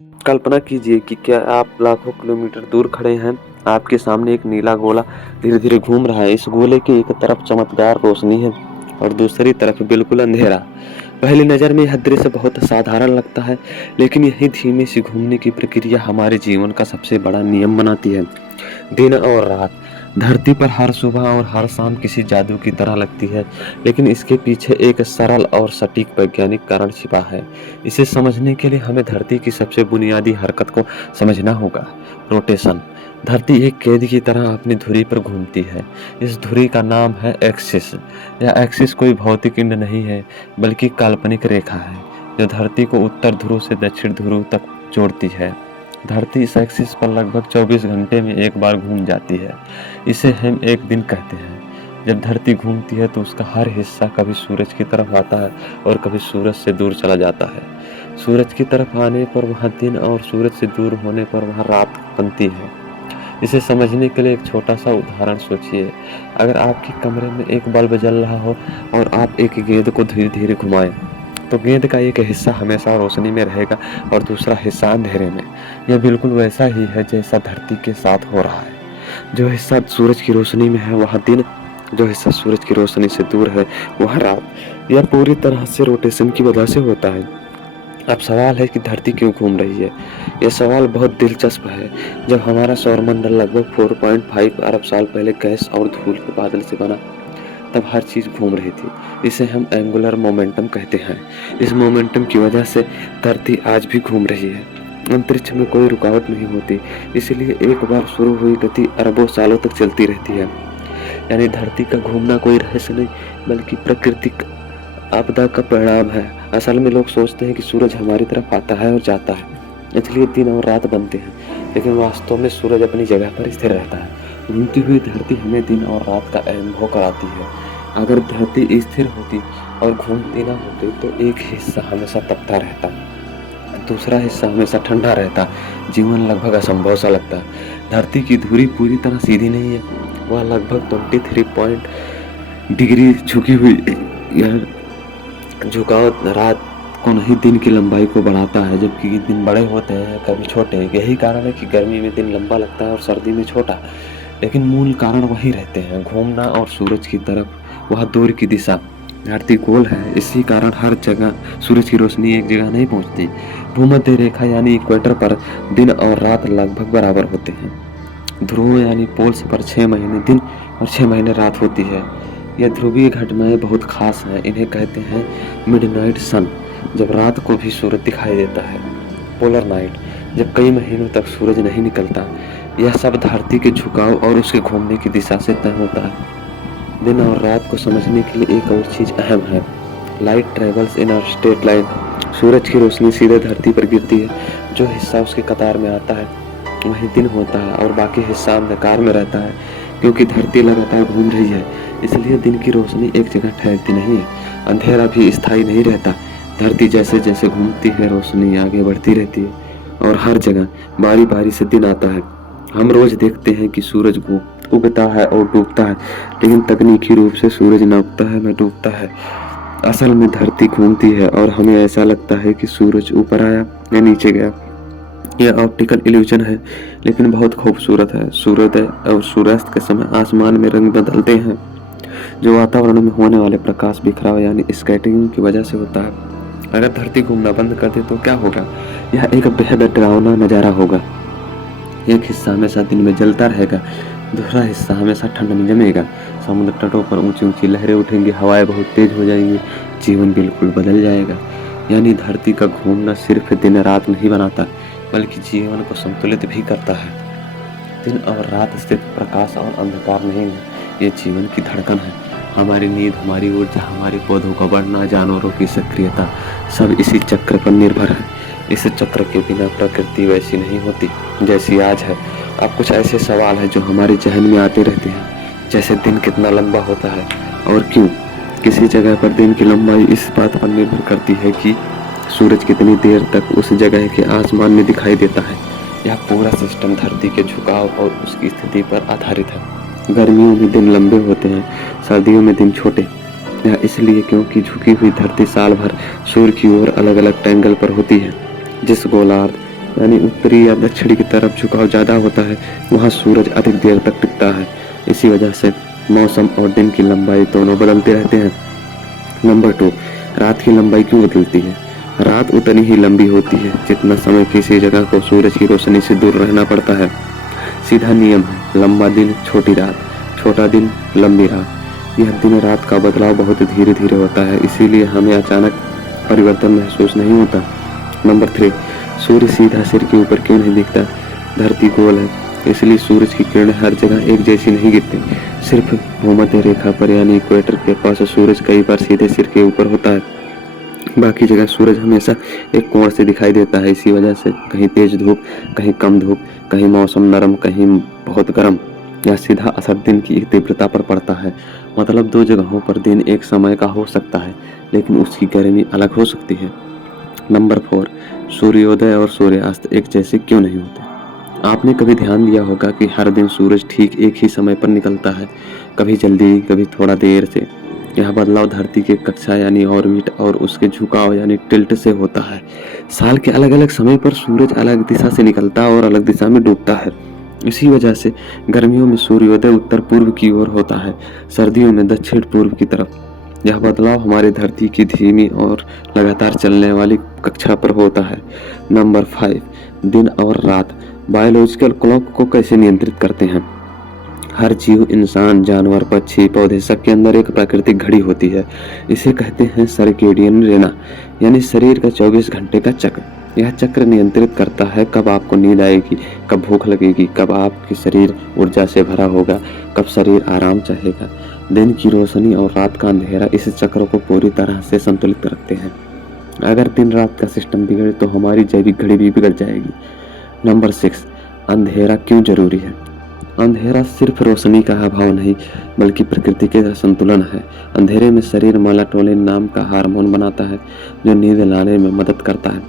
कल्पना कीजिए कि क्या आप लाखों किलोमीटर दूर खड़े हैं। आपके सामने एक नीला गोला धीरे-धीरे घूम रहा है। इस गोले की एक तरफ चमकदार रोशनी है और दूसरी तरफ बिल्कुल अंधेरा। पहली नज़र में यह दृश्य बहुत साधारण लगता है, लेकिन यही धीमी सी घूमने की प्रक्रिया हमारे जीवन का सबसे बड़ा नियम बनाती है। दिन और रात, धरती पर हर सुबह और हर शाम किसी जादू की तरह लगती है, लेकिन इसके पीछे एक सरल और सटीक वैज्ञानिक कारण छिपा है। इसे समझने के लिए हमें धरती की सबसे बुनियादी हरकत को समझना होगा, रोटेशन। धरती एक गेंद की तरह अपनी धुरी पर घूमती है। इस धुरी का नाम है एक्सिस। यह एक्सिस कोई भौतिक पिंड नहीं है, बल्कि काल्पनिक रेखा है, जो धरती को उत्तर ध्रुव से दक्षिण ध्रुव तक जोड़ती है। धरती इस एक्सिस पर लगभग 24 घंटे में एक बार घूम जाती है। इसे हम एक दिन कहते हैं। जब धरती घूमती है तो उसका हर हिस्सा कभी सूरज की तरफ आता है और कभी सूरज से दूर चला जाता है। सूरज की तरफ आने पर वहाँ दिन और सूरज से दूर होने पर वहाँ रात बनती है। इसे समझने के लिए एक छोटा सा उदाहरण सोचिए। अगर आपके कमरे में एक बल्ब जल रहा हो और आप एक गेंद को धीरे धीरे घुमाएं, तो गेंद का एक हिस्सा हमेशा रोशनी में रहेगा और दूसरा हिस्सा अंधेरे में। यह बिल्कुल वैसा ही है जैसा धरती के साथ हो रहा है। जो हिस्सा सूरज की रोशनी में है वह दिन, जो हिस्सा सूरज की रोशनी से दूर है वह रात। यह पूरी तरह से रोटेशन की वजह से होता है। अब सवाल है कि धरती क्यों घूम रही है। यह सवाल बहुत दिलचस्प है। जब हमारा सौरमंडल लगभग 4.5 अरब साल पहले गैस और धूल के बादल से बना, तब हर चीज घूम रही थी। इसे हम एंगुलर मोमेंटम कहते हैं। इस मोमेंटम की वजह से धरती आज भी घूम रही है। अंतरिक्ष में कोई रुकावट नहीं होती, इसलिए एक बार शुरू हुई गति अरबों सालों तक चलती रहती है। यानी धरती का घूमना कोई रहस्य नहीं, बल्कि प्राकृतिक आपदा का परिणाम है। असल में लोग सोचते हैं कि सूरज हमारी तरफ आता है और जाता है, इसलिए दिन और रात बनते हैं, लेकिन वास्तव में सूरज अपनी जगह पर स्थिर रहता है। घूमती हुई धरती हमें दिन और रात का अनुभव कराती है। अगर धरती स्थिर होती और घूमती ना होती तो एक हिस्सा हमेशा तपता रहता, दूसरा हिस्सा हमेशा ठंडा रहता। जीवन लगभग असंभव सा लगता। धरती की धुरी पूरी तरह सीधी नहीं है, वह लगभग 23 डिग्री झुकी हुई। यह झुकाव रात को नहीं दिन की लंबाई को बढ़ाता है, जबकि दिन बड़े होते हैं कभी छोटे। यही कारण है कि गर्मी में दिन लंबा लगता है और सर्दी में छोटा, लेकिन मूल कारण वही रहते हैं, घूमना और सूरज की तरफ वह दूर की दिशा। धरती गोल है, इसी कारण हर जगह सूरज की रोशनी एक जगह नहीं पहुंचती। भूमध्य रेखा यानी इक्वेटर पर दिन और रात लगभग बराबर होते हैं। ध्रुव यानी पोल्स पर 6 महीने दिन और 6 महीने रात होती है। यह ध्रुवीय घटनाएं बहुत खास हैं। इन्हें कहते हैं मिडनाइट सन, जब रात को भी सूरज दिखाई देता है। पोलर नाइट, जब कई महीनों तक सूरज नहीं निकलता। यह सब धरती के झुकाव और उसके घूमने की दिशा से तय होता है। दिन और रात को समझने के लिए एक और चीज अहम है, light travels in a straight line. सूरज की रोशनी सीधे धरती पर गिरती है। जो हिस्सा उसके कतार में आता है वही दिन होता है और बाकी हिस्सा अंधकार में रहता है। क्योंकि धरती लगातार घूम रही है, इसलिए दिन की रोशनी एक जगह ठहरती नहीं है। अंधेरा भी स्थायी नहीं रहता। धरती जैसे जैसे घूमती है, रोशनी आगे बढ़ती रहती है और हर जगह बारी बारी से दिन आता है। हम रोज देखते हैं कि सूरज उगता है और डूबता है, लेकिन तकनीकी रूप से सूरज न उगता है न डूबता है। असल में धरती घूमती है और हमें ऐसा लगता है कि सूरज ऊपर आया या नीचे गया। यह ऑप्टिकल इल्यूजन है, लेकिन बहुत खूबसूरत है। सूर्योदय और सूर्यास्त के समय आसमान में रंग बदलते हैं, जो वातावरण में होने वाले प्रकाश बिखराव यानी स्कैटरिंग की वजह से होता है। अगर धरती घूमना बंद कर दे तो क्या होगा? यह एक बेहद डरावना नज़ारा होगा। एक हिस्सा हमेशा दिन में जलता रहेगा, दूसरा हिस्सा हमेशा ठंड में जमेगा। समुद्र तटों पर ऊंची ऊंची लहरें उठेंगी, हवाएं बहुत तेज हो जाएंगी, जीवन बिल्कुल बदल जाएगा। यानी धरती का घूमना सिर्फ दिन रात नहीं बनाता, बल्कि जीवन को संतुलित भी करता है। दिन और रात सिर्फ प्रकाश और अंधकार नहीं है, ये जीवन की धड़कन है। हमारी नींद, हमारी ऊर्जा, हमारे पौधों का बढ़ना, जानवरों की सक्रियता, सब इसी चक्र पर निर्भर है। इस चक्र के बिना प्रकृति वैसी नहीं होती जैसी आज है। अब कुछ ऐसे सवाल हैं जो हमारे जहन में आते रहते हैं, जैसे दिन कितना लंबा होता है और क्यों? किसी जगह पर दिन की लंबाई इस बात पर निर्भर करती है कि सूरज कितनी देर तक उस जगह के आसमान में दिखाई देता है। यह पूरा सिस्टम धरती के झुकाव और उसकी स्थिति पर आधारित है। गर्मियों में दिन लंबे होते हैं, सर्दियों में दिन छोटे। यह इसलिए क्योंकि झुकी हुई धरती साल भर सूर्य की ओर अलग अलग एंगल पर होती है। जिस गोलार्ध यानी उत्तरी या दक्षिण की तरफ झुकाव ज़्यादा होता है, वहाँ सूरज अधिक देर तक टिकता है। इसी वजह से मौसम और दिन की लंबाई दोनों बदलते रहते हैं। नंबर 2, रात की लंबाई क्यों बदलती है? रात उतनी ही लंबी होती है जितना समय किसी जगह को सूरज की रोशनी से दूर रहना पड़ता है। सीधा नियम है, लंबा दिन छोटी रात, छोटा दिन लंबी रात। यह दिन रात का बदलाव बहुत धीरे धीरे होता है, इसीलिए हमें अचानक परिवर्तन महसूस नहीं होता। नंबर 3, सूर्य सीधा सिर के ऊपर क्यों नहीं दिखता? धरती गोल है, इसलिए सूरज की किरणें हर जगह एक जैसी नहीं गिरती। सिर्फ भूमध्य रेखा पर यानी इक्वेटर के पास सूरज कई बार सीधे सिर के ऊपर होता है। बाकी जगह सूरज हमेशा एक कोण से दिखाई देता है। इसी वजह से कहीं तेज धूप, कहीं कम धूप, कहीं मौसम नरम, कहीं बहुत गर्म। यह सीधा असर दिन की तीव्रता पर पड़ता है। मतलब 2 जगहों पर दिन एक समय का हो सकता है, लेकिन उसकी गर्मी अलग हो सकती है। नंबर 4, सूर्योदय और सूर्यास्त एक जैसे क्यों नहीं होते? आपने कभी ध्यान दिया होगा कि हर दिन सूरज ठीक एक ही समय पर निकलता है, कभी जल्दी, कभी थोड़ा देर से। यह बदलाव धरती के कक्षा यानी ऑर्बिट और उसके झुकाव यानी टिल्ट से होता है। साल के अलग अलग समय पर सूरज अलग दिशा से निकलता और अलग दिशा में डूबता है। इसी वजह से गर्मियों में सूर्योदय उत्तर पूर्व की ओर होता है, सर्दियों में दक्षिण पूर्व की तरफ। यह बदलाव हमारी धरती की धीमी और लगातार चलने वाली कक्षा पर होता है। नंबर 5, दिन और रात बायोलॉजिकल क्लॉक को कैसे नियंत्रित करते हैं? हर जीव, इंसान, जानवर, पक्षी, पौधे, सबके अंदर एक प्राकृतिक घड़ी होती है। इसे कहते हैं सर्केडियन रेना, यानी शरीर का 24 घंटे का चक्र। यह चक्र नियंत्रित करता है कब आपको नींद आएगी, कब भूख लगेगी, कब आपकी शरीर ऊर्जा से भरा होगा, कब शरीर आराम चाहेगा। दिन की रोशनी और रात का अंधेरा इस चक्र को पूरी तरह से संतुलित रखते हैं। अगर दिन रात का सिस्टम बिगड़े तो हमारी जैविक घड़ी भी बिगड़ जाएगी। नंबर 6, अंधेरा क्यों जरूरी है? अंधेरा सिर्फ रोशनी का अभाव नहीं, बल्कि प्रकृति के संतुलन है। अंधेरे में शरीर मेलाटोनिन नाम का हार्मोन बनाता है, जो नींद लाने में मदद करता है।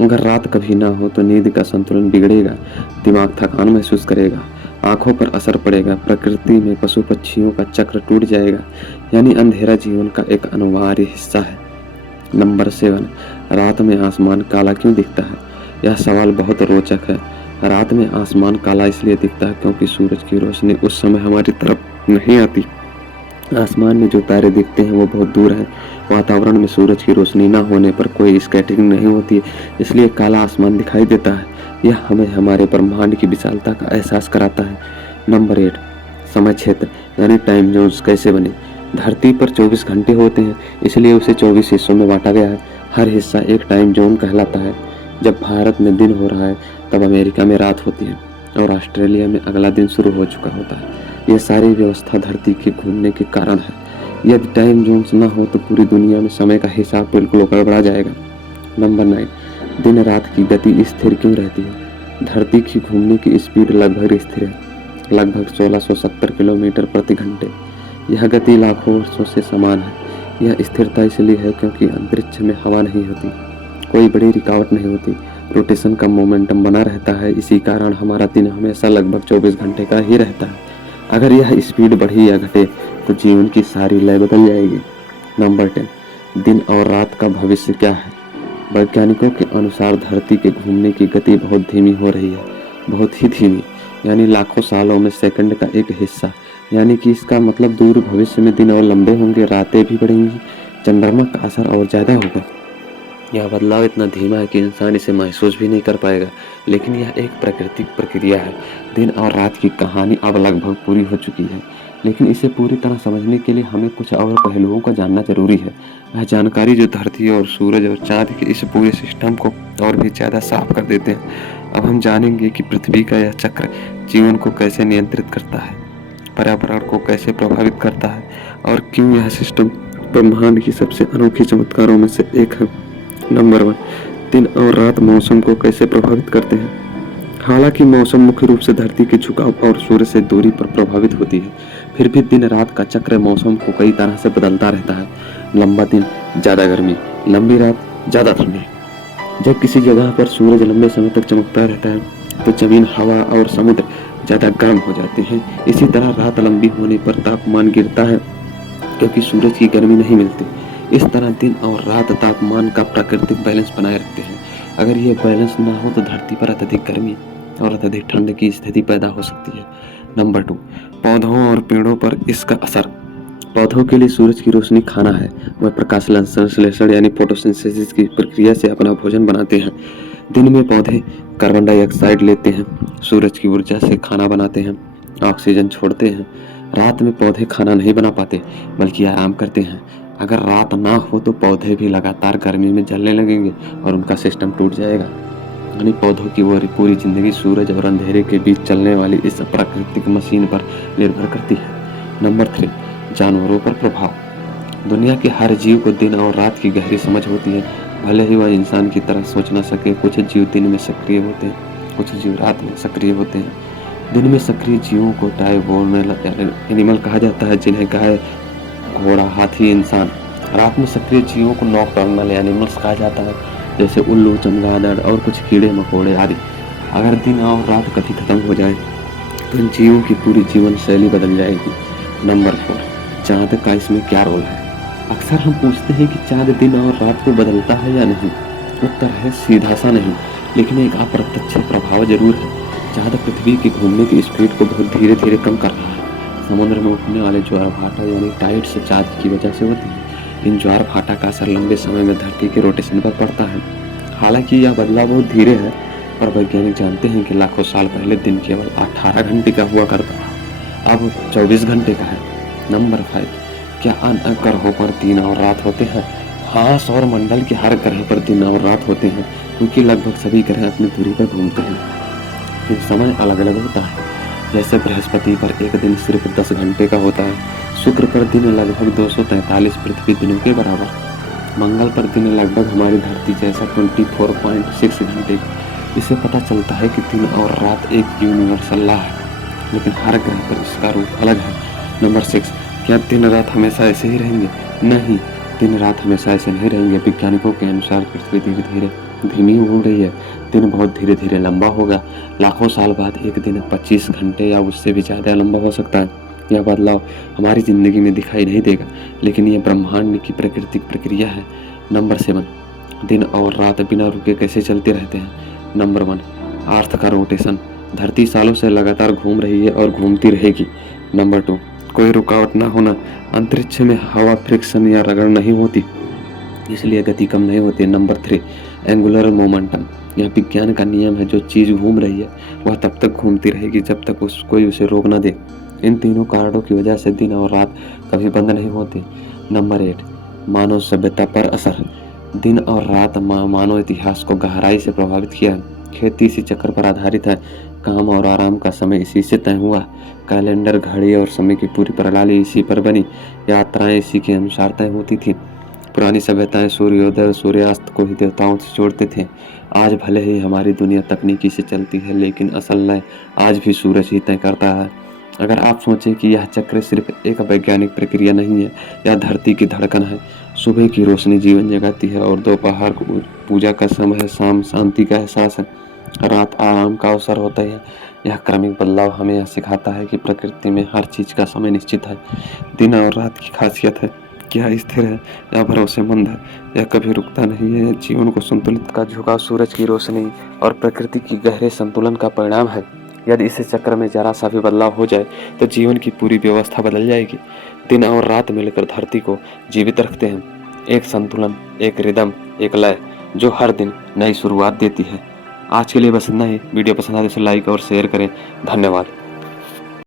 अगर रात कभी ना हो तो नींद का संतुलन बिगड़ेगा, दिमाग थकान महसूस करेगा, आंखों पर असर पड़ेगा, प्रकृति में पशु पक्षियों का चक्र टूट जाएगा। यानी अंधेरा जीवन का एक अनिवार्य हिस्सा है। नंबर 7, रात में आसमान काला क्यों दिखता है? यह सवाल बहुत रोचक है। रात में आसमान काला इसलिए दिखता है क्योंकि सूरज की रोशनी उस समय हमारी तरफ नहीं आती। आसमान में जो तारे दिखते हैं वो बहुत दूर हैं। वातावरण में सूरज की रोशनी न होने पर कोई स्कैटरिंग नहीं होती, इसलिए काला आसमान दिखाई देता है। यह हमें हमारे ब्रह्मांड की विशालता का एहसास कराता है। नंबर 8, समय क्षेत्र यानी टाइम जोन्स कैसे बने? धरती पर 24 घंटे होते हैं, इसलिए उसे 24 हिस्सों में बांटा गया है। हर हिस्सा एक टाइम जोन कहलाता है। जब भारत में दिन हो रहा है तब अमेरिका में रात होती है और ऑस्ट्रेलिया में अगला दिन शुरू हो चुका होता है। यह सारी व्यवस्था धरती के घूमने के कारण है। यदि टाइम जोन्स न हो तो पूरी दुनिया में समय का हिसाब बिल्कुल गड़बड़ा जाएगा। नंबर 9, दिन रात की गति स्थिर क्यों रहती है? धरती की घूमने की स्पीड लगभग स्थिर है, लगभग 1670 किलोमीटर प्रति घंटे। यह गति लाखों वर्षों से समान है। यह स्थिरता इसलिए है क्योंकि अंतरिक्ष में हवा नहीं होती, कोई बड़ी रुकावट नहीं होती, रोटेशन का मोमेंटम बना रहता है। इसी कारण हमारा दिन हमेशा लगभग 24 घंटे का ही रहता है। अगर यह स्पीड बढ़ी या घटे तो जीवन की सारी लय बदल जाएगी। नंबर 10, दिन और रात का भविष्य क्या है? वैज्ञानिकों के अनुसार धरती के घूमने की गति बहुत धीमी हो रही है, बहुत ही धीमी, यानी लाखों सालों में सेकंड का एक हिस्सा। यानी कि इसका मतलब दूर भविष्य में दिन और लंबे होंगे, रातें भी बढ़ेंगी, चंद्रमा का असर और ज़्यादा होगा। यह बदलाव इतना धीमा है कि इंसान इसे महसूस भी नहीं कर पाएगा, लेकिन यह एक प्राकृतिक प्रक्रिया है। दिन और रात की कहानी अब लगभग पूरी हो चुकी है, लेकिन इसे पूरी तरह समझने के लिए हमें कुछ और पहलुओं को जानना जरूरी है। वह जानकारी जो धरती और सूरज और चांद के इस पूरे सिस्टम को और भी ज़्यादा साफ कर देते हैं। अब हम जानेंगे कि पृथ्वी का यह चक्र जीवन को कैसे नियंत्रित करता है, पर्यावरण को कैसे प्रभावित करता है और क्यों यह सिस्टम ब्रह्मांड की सबसे अनोखे चमत्कारों में से एक है। नंबर 1, दिन और रात मौसम को कैसे प्रभावित करते हैं? हालांकि मौसम मुख्य रूप से धरती के झुकाव और सूर्य से दूरी पर प्रभावित होती है, फिर भी दिन रात का चक्र मौसम को कई तरह से बदलता रहता है। लंबा दिन ज़्यादा गर्मी, लंबी रात ज़्यादा ठंडी। जब किसी जगह पर सूरज लंबे समय तक चमकता रहता है तो जमीन, हवा और समुद्र ज़्यादा गर्म हो जाते हैं। इसी तरह रात लंबी होने पर तापमान गिरता है क्योंकि सूरज की गर्मी नहीं मिलती। इस तरह दिन और रात तापमान का प्राकृतिक बैलेंस बनाए रखते हैं। अगर ये बैलेंस ना हो तो धरती पर अत्यधिक गर्मी और अत्यधिक ठंड की स्थिति पैदा हो सकती है। नंबर 2, पौधों और पेड़ों पर इसका असर। पौधों के लिए सूरज की रोशनी खाना है। वह प्रकाश संश्लेषण यानी फोटोसिंथेसिस की प्रक्रिया से अपना भोजन बनाते हैं। दिन में पौधे कार्बन डाइऑक्साइड लेते हैं, सूरज की ऊर्जा से खाना बनाते हैं, ऑक्सीजन छोड़ते हैं। रात में पौधे खाना नहीं बना पाते बल्कि आराम करते हैं। अगर रात ना हो तो पौधे भी लगातार गर्मी में जलने लगेंगे और उनका सिस्टम टूट जाएगा। यानी पौधों की वो पूरी जिंदगी सूरज और अंधेरे के बीच चलने वाली इस प्राकृतिक मशीन पर निर्भर करती है। नंबर 3, जानवरों पर प्रभाव। दुनिया के हर जीव को दिन और रात की गहरी समझ होती है, भले ही वह इंसान की तरह सोच ना सके। कुछ जीव दिन में सक्रिय होते हैं, कुछ जीव रात में सक्रिय होते हैं। दिन में सक्रिय जीवों को डायबोर्नल एनिमल कहा जाता है, जिन्हें गाय, घोड़ा, हाथी, इंसान। रात में सक्रिय जीवों को नॉकटर्नल एनिमल्स कहा जाता है, जैसे उल्लू, चमगादड़ और कुछ कीड़े मकोड़े आदि। अगर दिन और रात कभी खत्म हो जाए तो इन जीवों की पूरी जीवन शैली बदल जाएगी। नंबर 4, चांद का इसमें क्या रोल है। अक्सर हम पूछते हैं कि चांद दिन और रात को बदलता है या नहीं। उत्तर है सीधा सा नहीं, लेकिन एक अप्रत्यक्ष प्रभाव जरूर है। चांद पृथ्वी की घूमने की स्पीड को बहुत धीरे धीरे कम कर रहा है। समुद्र में उठने वाले ज्वार भाटा यानी टाइड्स चांद की वजह से होती है। इन ज्वार भाटा का असर लंबे समय में धरती के रोटेशन पर पड़ता है। हालांकि यह बदलाव बहुत धीरे है, पर वैज्ञानिक जानते हैं कि लाखों साल पहले दिन केवल 18 घंटे का हुआ करता था, अब 24 घंटे का है। नंबर 5, क्या अन्य ग्रहों पर दिन और रात होते हैं। हाँ, सौर मंडल के हर ग्रह पर दिन और रात होते हैं, क्योंकि लगभग सभी ग्रह अपनी दूरी पर घूमते हैं। फिर समय अलग अलग होता है। जैसे बृहस्पति पर एक दिन सिर्फ 10 घंटे का होता है, शुक्र पर दिन लगभग 243 पृथ्वी दिनों के बराबर, मंगल पर दिन लगभग हमारी धरती जैसा 24.6 घंटे। इससे पता चलता है कि दिन और रात एक यूनिवर्सल लॉ है, लेकिन हर ग्रह पर इसका रूप अलग है। नंबर 6, क्या दिन रात हमेशा ऐसे ही रहेंगे। नहीं, दिन रात हमेशा ऐसे नहीं रहेंगे। वैज्ञानिकों के अनुसार पृथ्वी धीरे धीरे धीमी हो रही है, दिन बहुत धीरे धीरे लंबा होगा। लाखों साल बाद एक दिन 25 घंटे या उससे भी ज़्यादा लंबा हो सकता है। यह बदलाव हमारी ज़िंदगी में दिखाई नहीं देगा, लेकिन यह ब्रह्मांड की प्राकृतिक प्रक्रिया है। नंबर 7, दिन और रात बिना रुके कैसे चलते रहते हैं। नंबर 1, अर्थ का रोटेशन। धरती सालों से लगातार घूम रही है और घूमती रहेगी। नंबर 2, कोई रुकावट ना होना। अंतरिक्ष में हवा फ्रिक्शन या रगड़ नहीं होती, इसलिए गति कम नहीं होती। Number 3, angular momentum. यह विज्ञान का नियम है, जो चीज़ घूम रही है वह तब तक घूमती रहेगी जब तक कोई उसे रोक ना दे। इन तीनों कारणों की वजह से दिन और रात कभी बंद नहीं होती। नंबर 8, मानव सभ्यता पर असर। दिन और रात मानव इतिहास को गहराई से प्रभावित किया है। खेती इसी चक्र पर आधारित है, काम और आराम का समय इसी से तय हुआ। कैलेंडर, घड़ी और समय की पूरी प्रणाली इसी पर बनी। यात्राएं इसी के अनुसार तय होती थी। पुरानी सभ्यताएं सूर्योदय और सूर्यास्त को ही देवताओं से जोड़ते थे। आज भले ही हमारी दुनिया तकनीकी से चलती है, लेकिन असल लय आज भी सूरज ही तय करता है। अगर आप सोचें कि यह चक्र सिर्फ एक वैज्ञानिक प्रक्रिया नहीं है, यह धरती की धड़कन है। सुबह की रोशनी जीवन जगाती है और दोपहर को पूजा का समय है, शाम शांति का एहसास है, रात आराम का अवसर होता है। यह क्रमिक बदलाव हमें यह सिखाता है कि प्रकृति में हर चीज़ का समय निश्चित है। दिन और रात की खासियत है कि यह स्थिर है या भरोसेमंद है, यह कभी रुकता नहीं है। जीवन को संतुलित का झुकाव सूरज की रोशनी और प्रकृति की गहरे संतुलन का परिणाम है। यदि इस चक्र में जरा सा भी बदलाव हो जाए तो जीवन की पूरी व्यवस्था बदल जाएगी। दिन और रात मिलकर धरती को जीवित रखते हैं, एक संतुलन, एक रिदम, एक लय, जो हर दिन नई शुरुआत देती है। आज के लिए बस इतना ही। वीडियो पसंद आए तो इसे लाइक और शेयर करें। धन्यवाद।